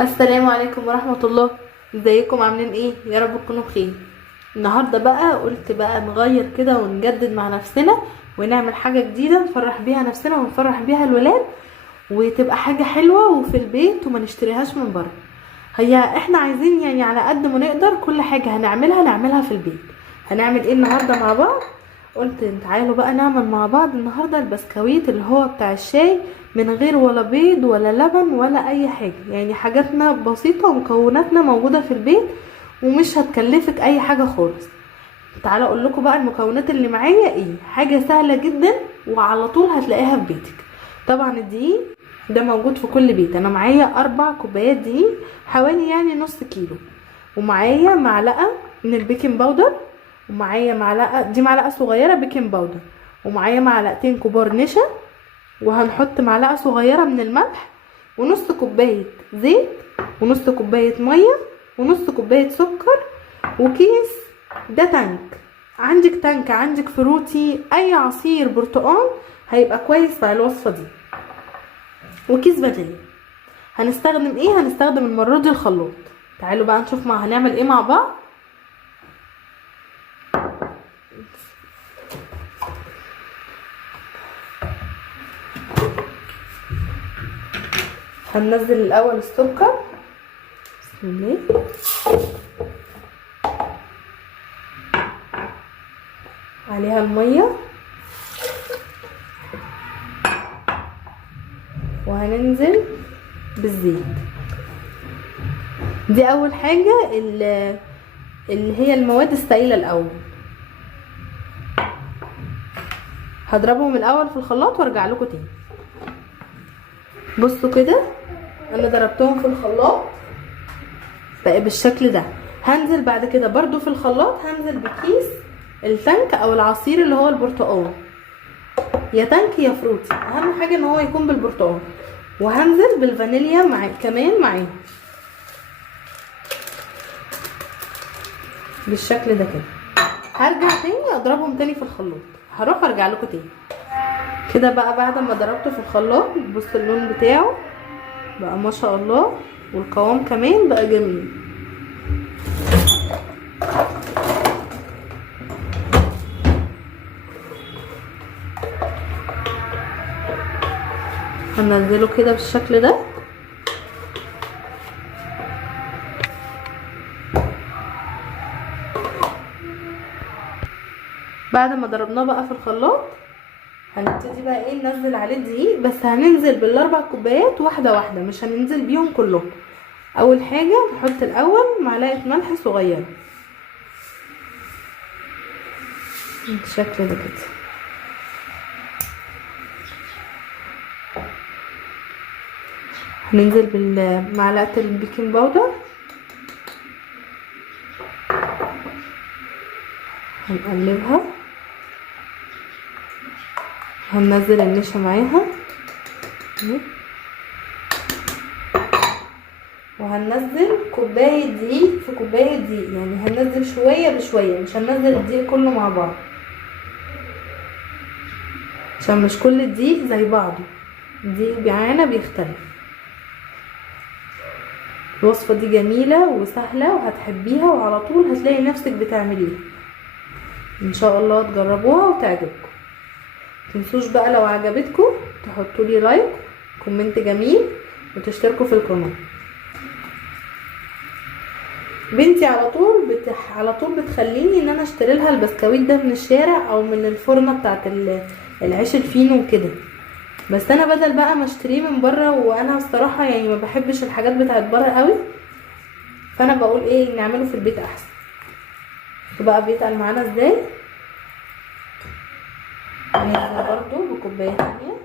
السلام عليكم ورحمة الله. ازيكم عاملين ايه؟ يا رب تكونوا بخير. النهاردة بقى قلت بقى نغير كده ونجدد مع نفسنا ونعمل حاجة جديدة نفرح بيها نفسنا ونفرح بيها الولاد، وتبقى حاجة حلوة وفي البيت وما نشتريهاش من بره. هي احنا عايزين يعني على قد ما نقدر كل حاجة نعملها في البيت. هنعمل ايه النهاردة مع بعض؟ قلت تعالوا بقى نعمل مع بعض النهاردة البسكويت اللي هو بتاع الشاي، من غير ولا بيض ولا لبن ولا اي حاجة، يعني حاجاتنا بسيطة ومكوناتنا موجودة في البيت ومش هتكلفك اي حاجة خالص. تعالوا اقول لكم بقى المكونات اللي معايا ايه. حاجة سهلة جدا وعلى طول هتلاقيها في بيتك. طبعا الدقيق ده موجود في كل بيت. انا معايا 4 كوبايات دقيق، حوالي يعني نص كيلو. ومعايا معلقة من البيكنج باودر، ومعايا معلقة، دي معلقة صغيرة بيكنج باودر، ومعايا معلقتين كبار نشا، وهنحط معلقة صغيرة من الملح، ونص كوباية زيت، ونص كوباية مية، ونص كوباية سكر، وكيس. ده تانك. عندك تانك، عندك فروتي، اي عصير برتقال هيبقى كويس في الوصفة دي، وكيس فانيليا. هنستخدم ايه؟ هنستخدم المرة دي الخلاط. تعالوا بقى نشوف هنعمل ايه مع بعض. هننزل الاول السكر، بسم الله، عليها الميه، وهننزل بالزيت. دي اول حاجه اللي هي المواد السائله. الاول هضربهم الاول في الخلاط وارجع لكم تاني. بصوا كده، انا ضربتهم في الخلاط بقى بالشكل ده. هنزل بعد كده برضو في الخلاط، هنزل بكيس التانك او العصير اللي هو البرتقال، يا تانك يا فروتي، اهم حاجه ان هو يكون بالبرتقال. وهنزل بالفانيليا كمان معاهم بالشكل ده كده. هرجع تاني اضربهم تاني في الخلاط، هروح ارجع لكم تاني. كده بقى بعد ما ضربته في الخلاط، بصوا اللون بتاعه بقى ما شاء الله، والقوام كمان بقى جميل. هننزله كده بالشكل ده. بعد ما ضربناه بقى في الخلاط، هنبتدي بقى ايه، ننزل عليه الدقيق. بس هننزل بالاربع كوبايات واحده واحده، مش هننزل بيهم كلهم. اول حاجه نحط الاول معلقه ملح صغيره بالشكل ده كده. هننزل بمعلقه البيكنج باودر، هنقلبها. هننزل النشا معاها، وهننزل كوبايه دقيق في كوبايه دقيق، يعني هننزل شويه بشويه، مش هننزل الدقيق كله مع بعض عشان مش كل الدقيق زي بعضه، الدقيق بيعانا بيختلف. الوصفه دي جميله وسهله وهتحبيها، وعلى طول هتلاقي نفسك بتعمليها ان شاء الله. تجربوها وتعجبكم. متنسوش بقى لو عجبتكم تحطوا لي لايك، كومنت جميل، وتشتركوا في القناه. بنتي على طول بتخليني ان انا اشتري لها البسكويت ده من الشارع او من الفرنه بتاعه العيش الفينو وكده. بس انا بدل بقى ما اشتريه من بره، وانا الصراحه يعني ما بحبش الحاجات بتاعه بره قوي، فانا بقول ايه، نعمله في البيت احسن. بقى بيتقل معانا ازاي. ننزل برضو بكوبايه تانية.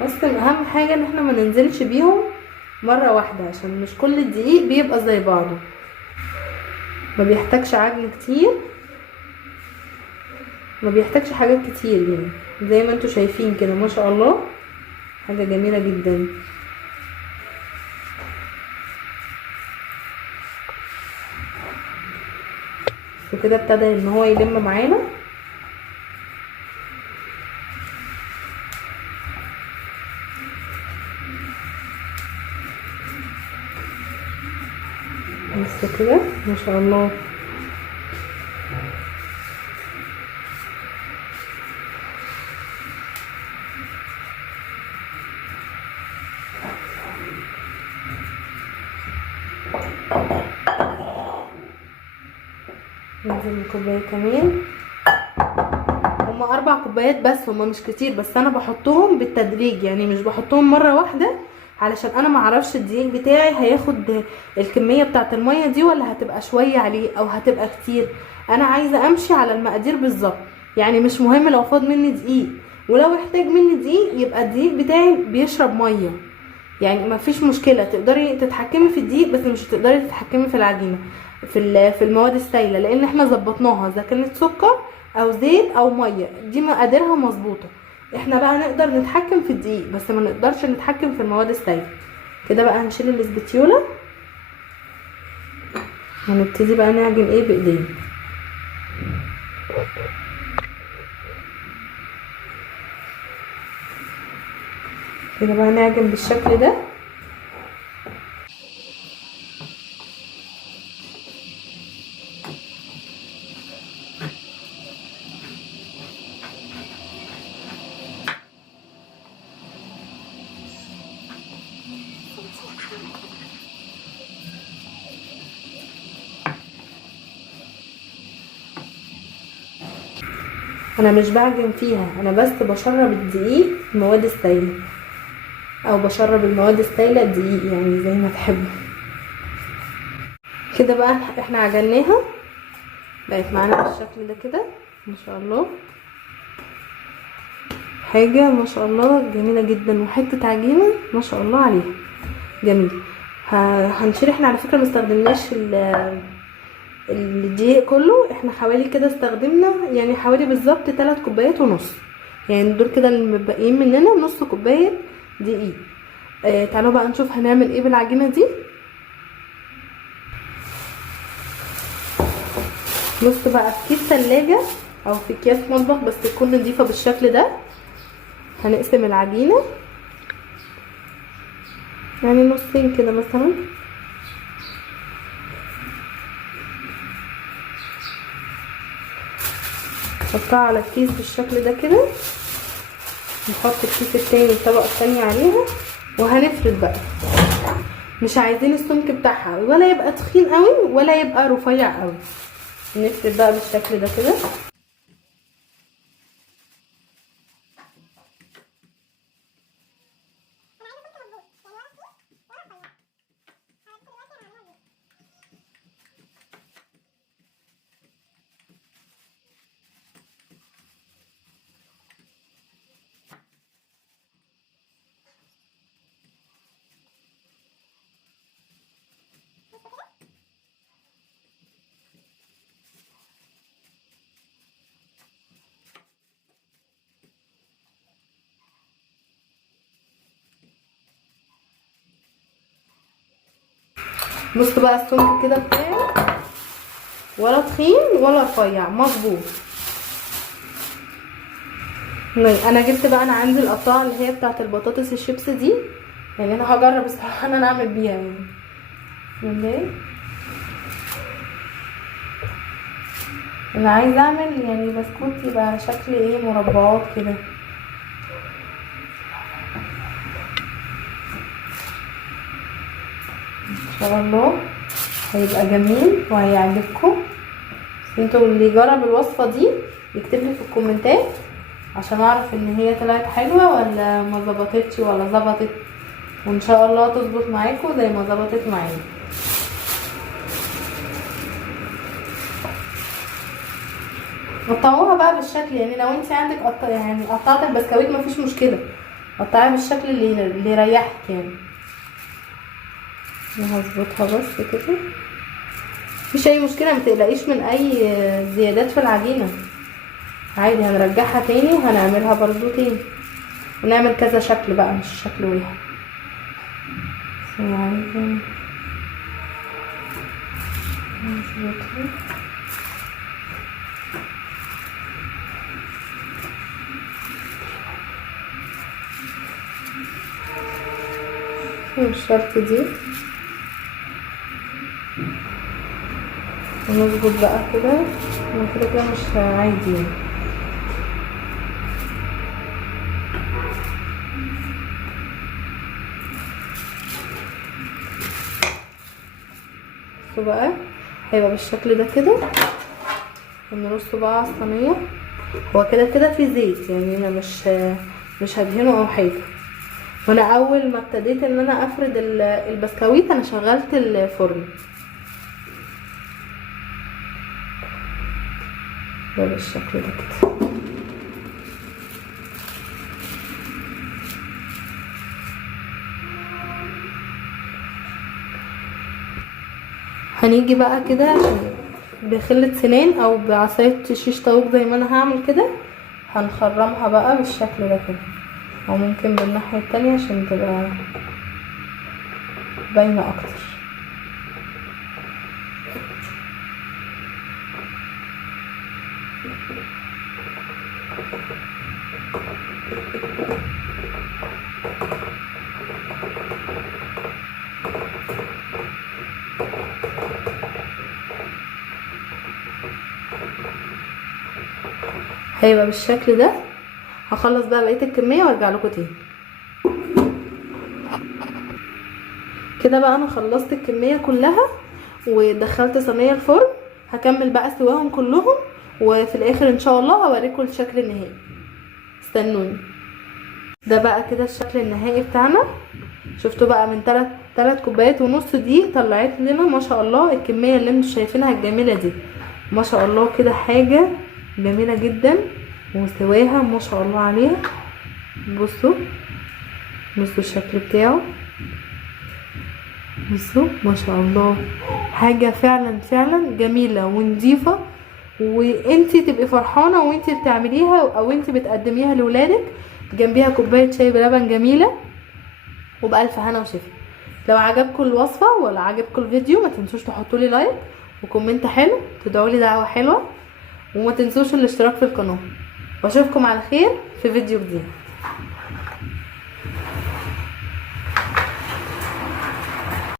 بس اهم حاجه ان احنا ما ننزلش بيهم مره واحده، عشان مش كل الدقيق بيبقى زي بعضه، ما بيحتاجش عجن كتير، ما بيحتاجش حاجات كتير، يعني زي ما انتوا شايفين كده ما شاء الله، حاجه جميله جدا. وكده ابتدى ان هو يلم معانا. بصوا كده ما شاء الله. ننزل كوبايه كمان. هما 4 كوبايات بس، هما مش كتير، بس انا بحطهم بالتدريج يعني مش بحطهم مره واحده، علشان انا معرفش الدقيق بتاعي هياخد الكميه بتاعه الميه دي ولا هتبقى شويه عليه او هتبقى كتير. انا عايزه امشي على المقادير بالظبط، يعني مش مهم لو فاض مني دقيق، ولو احتاج مني دقيق يبقى الدقيق بتاعي بيشرب ميه، يعني ما فيش مشكله. تقدري تتحكمي في الدقيق بس مش هتقدري تتحكمي في العجينه، في المواد السائله، لان احنا ظبطناها اذا كانت سكر او زيت او ميه، دي مقاديرها مظبوطه. احنا بقى نقدر نتحكم في الدقيق بس ما نقدرش نتحكم في المواد السائله. كده بقى هنشيل الاسبتيوله ونبتدي بقى نعجن ايه بايدينا. كده بقى نعجن بالشكل ده. انا مش بعجن فيها، انا بس بشرب الدقيق المواد السائله، او بشرب المواد السائله الدقيق، يعني زي ما تحبوا. كده بقى احنا عجناها، بقت معانا بالشكل ده كده ما شاء الله. حاجه ما شاء الله جميله جدا، وحته عجينه ما شاء الله عليها جميل. هنشيل، احنا على فكره ما استخدمناش الدقيق كله، احنا حوالي كده استخدمنا يعني حوالي بالظبط 3 كوبايات ونص، يعني دول كده اللي متبقيين مننا نص كوبايه دقيق. تعالوا بقى نشوف هنعمل ايه بالعجينه دي. بص بقى، في كيس تلاجة او في اكياس مطبخ بس تكون نضيفه بالشكل ده، هنقسم العجينه يعني نصين كده مثلا، نحطها على الكيس بالشكل ده كده، نحط الكيس التاني الطبقه التانية عليها، وهنفرد بقى. مش عايزين السمك بتاعها ولا يبقى تخين قوي ولا يبقى رفيع قوي، نفرد بقى بالشكل ده كده. بص بقى السمك كده بتاعي ولا تخين ولا رفيع، مظبوط. انا جبت بقى، انا عندي القطاعه اللي هي بتاعه البطاطس الشيبس دي، يعني انا هجرب الصراحه ان انا اعمل بيها يعني. انا عايزه اعمل يعني بسكوت يبقى على شكل ايه، مربعات كده. ان شاء الله هيبقى جميل وهيعجبكم. انتوا اللي جرب الوصفه دي يكتبلي في الكومنتات عشان اعرف ان هي طلعت حلوه ولا ما ظبطتش ولا ظبطت، وان شاء الله تظبط معاكم زي ما ظبطت معايا. قطعوها بقى بالشكل، يعني لو انت عندك يعني قطعت البسكويت مفيش مشكله، قطعيها بالشكل اللي يريحك يعني. هظبطها بس كده، مفيش اي مشكله، متقلقيش من اي زيادات في العجينه، عادي هنرجعها تاني وهنعملها برضو تاني، ونعمل كذا شكل بقى مش شكل واحد. الشرط دي ونظبط بقى كده. انا كده مش عادي يعني. بصوا بقى هيبقى بالشكل ده كده. ونرصه بقى على الصينيه. هو كده في زيت يعني، انا مش هدهنه او حاجه. وانا اول ما ابتديت ان انا افرد البسكويت انا شغلت الفرن بالشكل ده كده. هنيجي بقى كده عشان بخلة سنان او بعصاية شيش طاووق زي ما انا هعمل كده، هنخرمها بقى بالشكل ده كده، او ممكن بالناحية التانية عشان تبقى باينة اكتر. هيبقى بالشكل ده. هخلص بقى بقية الكمية وارجع لكم تاني. كده بقى انا خلصت الكمية كلها ودخلت صينية الفرن. هكمل بقى سواهم كلهم، وفي الاخر ان شاء الله هوريكم الشكل النهائي. استنوني. ده بقى كده الشكل النهائي بتاعنا. شفتوا بقى من 3 كوبايات ونص دي طلعت لنا ما شاء الله الكمية اللي انتوا شايفينها الجميلة دي. ما شاء الله كده حاجة جميلة جدا، وسواها ما شاء الله عليها. بصوا الشكل بتاعه. بصوا ما شاء الله حاجة فعلا جميلة ونضيفة، وانتي تبقي فرحانة وانتي بتعمليها او انتي بتقدميها لولادك جنبيها كوباية شاي بلبن جميلة وبألف هنا وشفا. لو عجبكم الوصفة ولا عجبكم الفيديو ما تنسوش تحطولي لايك وكومنت حلو، تدعولي دعوة حلوة، وما تنسوش الاشتراك في القناة. واشوفكم على خير في فيديو جديد.